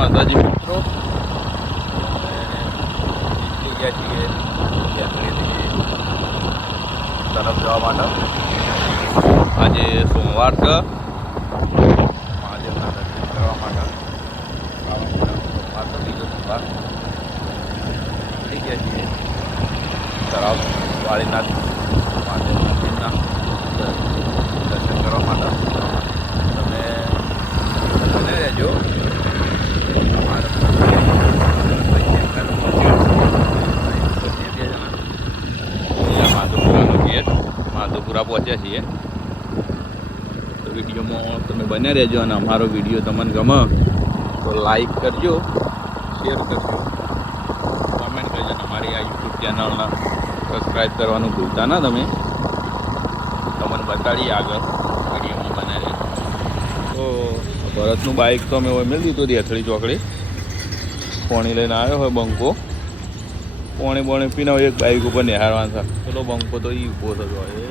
માતાજી મિત્રો, નીકળી ગયા છીએ યાત્રીથી તરફ જવા માટે. આજે સોમવાર છે, મહાદેવના દર્શન કરવા માટે સોમવાર તો બીજો સોમવાર નીકળી ગયા છીએ તરફ વાળીનાથ મહાદેવ મંદિરના દર્શન કરવા માટે. તમે બને રહેજો. માધવપુરા પહોંચ્યા છીએ તો વિડીયોમાં તમે બન્યા રહેજો. અને અમારો વિડીયો તમને ગમે તો લાઈક કરજો, શેર કરજો, કોમેન્ટ કરજો. અમારી આ યુટ્યુબ ચેનલને સબસ્ક્રાઈબ કરવાનું ભૂલતા ના. તમે તમને બતાડીએ આગળ વિડીયોમાં બન્યા રહેજો. તો ભરતનું બાઇક તો અમે મેળવી દીધું હતી અથડી ચોકડી. પાણી લઈને આવ્યો હોય બંકો, પાણી પીને એક બાઇક ઉપર નિહાળવાનું છે. પેલો બંકો તો એ ઊભો થતો એ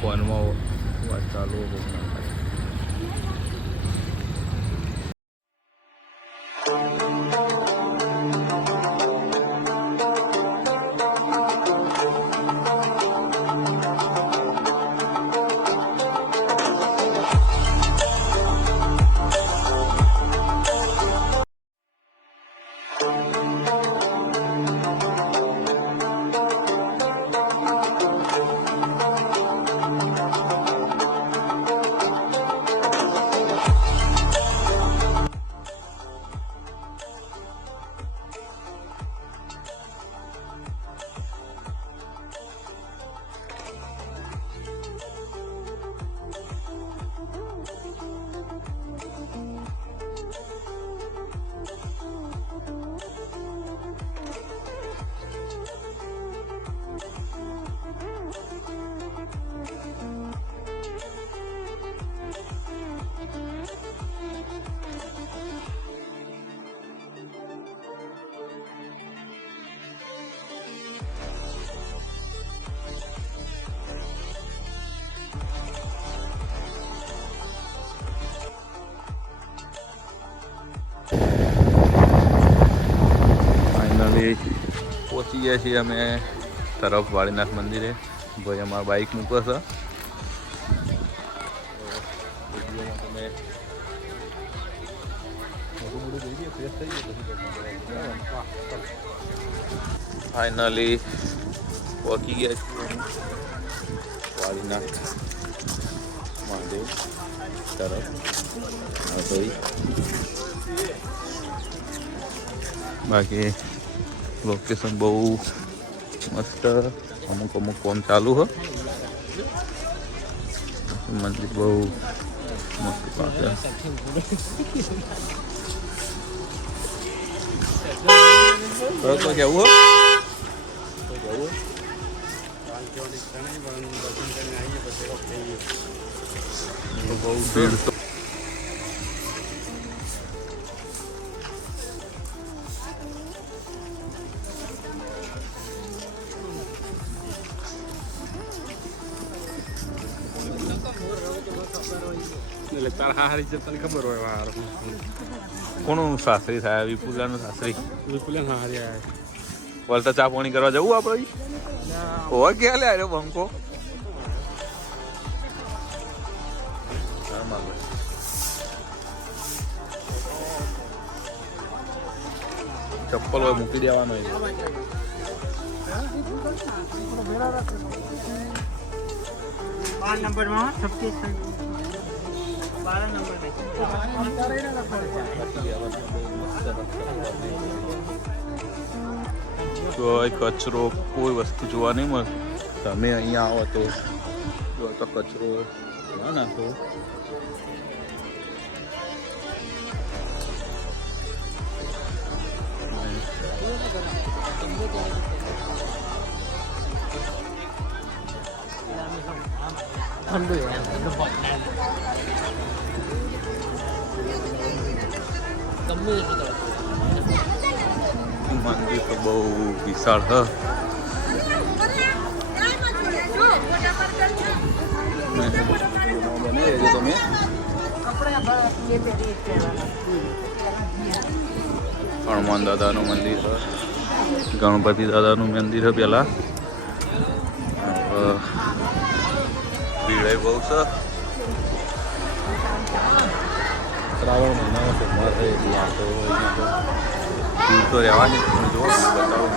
ફોનમાં વાત ચાલુ. પહોંચી ગયા છીએ અમે તરફ વાળીનાથ મંદિરે. ભાઈ અમારા બાઇક મૂકો છે. તમે ફાઇનલી પહોંચી ગયા છીએ વાળીનાથ મહાદેવ તરફ. ભાઈ બાકી લોકેશન બહુ મસ્ત. અમુક કોમ ચાલુ હોય. મંદિર બહુ મસ્ત પાસે. તો કેવું બહુ ભીડ તો ખબર હોય. કોનું સાસરી થાય? વિપુલાનું સાસરી. વિપુલા વળતા ચા પાણી કરવા જવું આપણે? હોવા ક્યાં લે આવ્યો બંકો? ચપ્પલ હોય મૂકી દેવાનો. 5 नंबर में 26 12 नंबर में કોઈ કચરો કોઈ વસ્તુ જોવા નહીં મળે. તમે અહીંયા આવો તો જો તો કચરો ના નાખો. મંદિર તો બહુ વિશાળ હ. બને તમે હનુમાન દાદાનું મંદિર છે, ગણપતિ દાદાનું મંદિર છે પેલા. ભીડ બહુ છે. શ્રાવણ મહિનાનો સોમવાર છે એટલે આ તો અહીંયા તો ભીડ તો રહેવાની. તમે જુઓ બતાવો.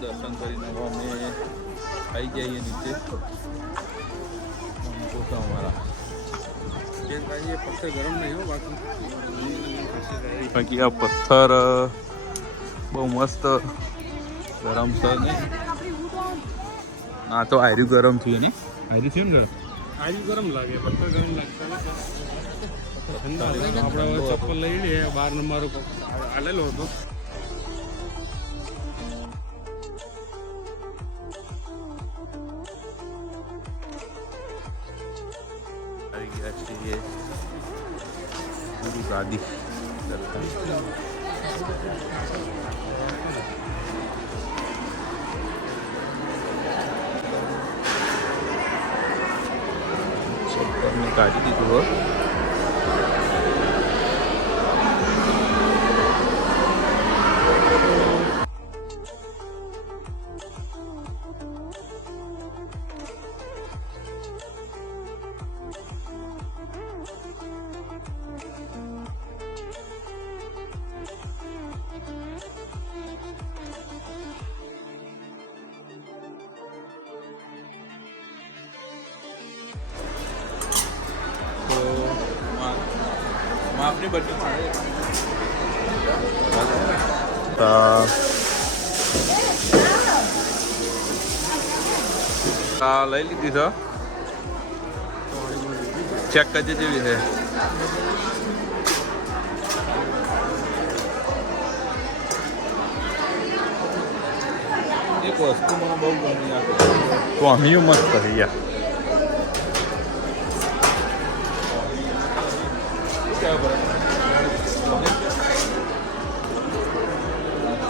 દર્શન કરીને અમે આવી જઈએ નીચે. પોતા અમારા પથ્થર ગરમ નહીં હો બાકી આ પથ્થર બહુ મસ્ત ગરમ છે ને. આ તો આર્યું ગરમ થયું ને. આર્યું થયું ને ગરમ. આર્યું ગરમ લાગે, પથ્થર ગરમ લાગતા આપણે ચપ્પલ લઈ લઈએ. 12 નંબર આલેલો હતો. આવી ગયા છીએ ગુરુ ગાદી મેં કાઢી દીધું. આપની બધી લઈ લીધી છે. ચેક કરજે જેવી છે. એક વસ્તુ મને બહુ ગમી આપે તો અહીં મસ્ત કરી યાર.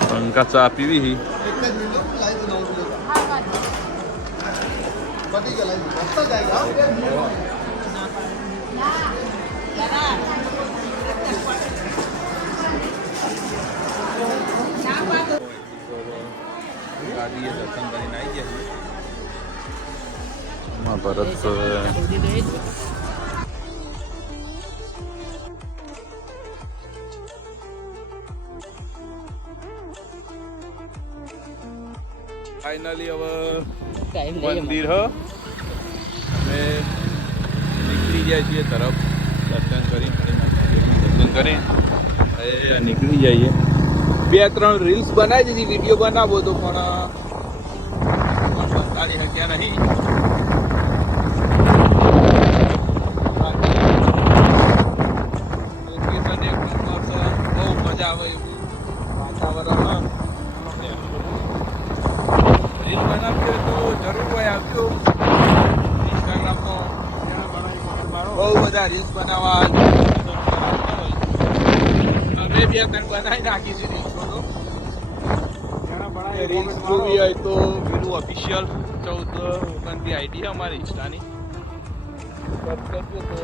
પંકા ચા પીવી. ગાડીએ દર્શન કરીને આવી ગયા ભરત. ફાઇનલી હવે મંદિર હ અમે નીકળી જાય છીએ તરફ. દર્શન કરી નીકળી જઈએ. 2-3 રીલ્સ બનાવી દીધી. વિડીયો બનાવો તો પણ સંતાડી શક્યા નહીં. લોકેશન એક નંબર છે. બહુ મજા આવે એવું વાતાવરણ. રીલ બનાવજો તો જરૂર હોય આવજો. ઇન્સ્ટાગ્રામમાં બહુ બધા રીલ્સ બનાવવા અમે 2-3 બનાવી નાખીશું રીલ્સો તો. રીલ્સ જોવી હોય તો પેલું ઓફિશિયલ 14 ઓગણથી આઈડી અમારી ઇન્સ્ટાની. સર્ચ કરજો તો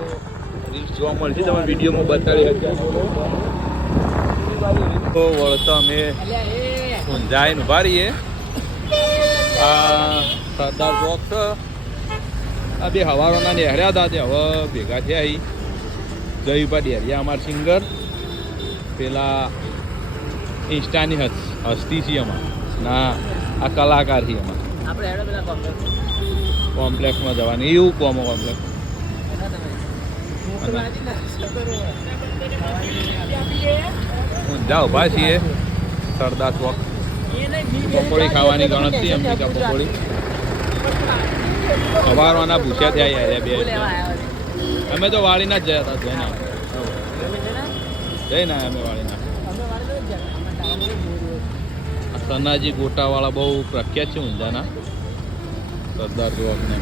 રીલ્સ જોવા મળશે તમારા વિડીયોમાં બતાવી હજાર તો વળતા અમે ઊંઝાઈને ઉભા રહીએ આ સરદાર ચોક છે આ બે હવારોના નેહર્યા હતા તે હવે ભેગા થયા અહીં જયભા ડેરિયા અમારા સિંગર પેલા ઇન્સ્ટાની હસ્તી છીએ અમાર ના આ કલાકાર છીએ અમાર આપણે હેડો પેલા કોમ્પ્લેક્સમાં જવાની એવું કોમો કોમ્પ્લેક્સ ઊંઝા ઉભા છીએ સરદાર ચોક પકોડી ખાવાની ગણતરી અંબિકા પકોડી સવારવાના ભૂસ્યા ત્યાં યાર બે અમે તો વાળીના જ ગયા હતા જઈને અમે વાળીના સનાજી ગોટાવાળા બહુ પ્રખ્યાત છે ઊંઝાના સરદાર ચોકને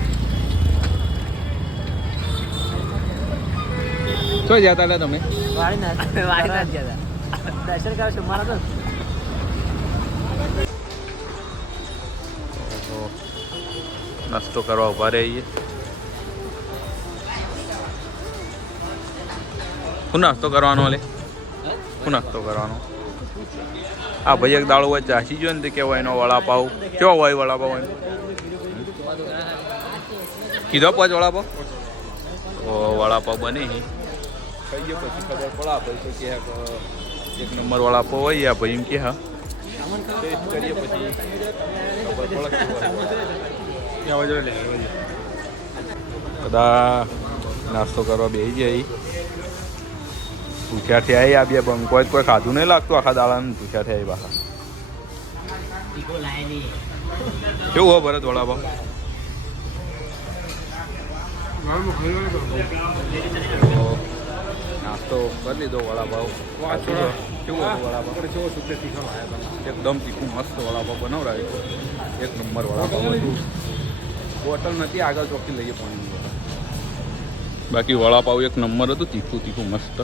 શું જતા હતા તમે વાળીના જ ગયા દર્શન કરો છો મારા તો નાસ્તો કરવા ઉભા રહીએ શું નાસ્તો કરવાનો લે શું નાસ્તો કરવાનો આ ભાઈ એક દાળો હોય ચાસી જો ને તે કેવાય એનો વડાપાવ કેવો હોય વડાપાવ હોય કીધો પાંચ વડાપાવ ઓ વડાપાવ બની ખાઈ ગયો પછી ખબર પડે ભાઈ કે એક નંબર વડાપાવ હોય આ ભાઈ એમ કે હા ટેસ્ટ કરીએ પછી ખબર પડે બધા નાસ્તો કરવા બેસી જાય પૂછ્યાથી આવી આ બે બંકો કોઈ ખાધું નહીં લાગતું આખા દાડાનું પૂછ્યાથી આવી પાછા કેવું હો ભરત વડાપાવ નાસ્તો કરી લીધો વડાપાવ કેવું વડાપાવ એકદમ તીખું મસ્ત વડાપાવ બનાવડાવ્યું એક નંબર વડાપાવ હતું બોટલ નથી આગળ ચોકથી લઈએ પાણી બાકી વડાપાવ એક નંબર હતું તીખું તીખું મસ્ત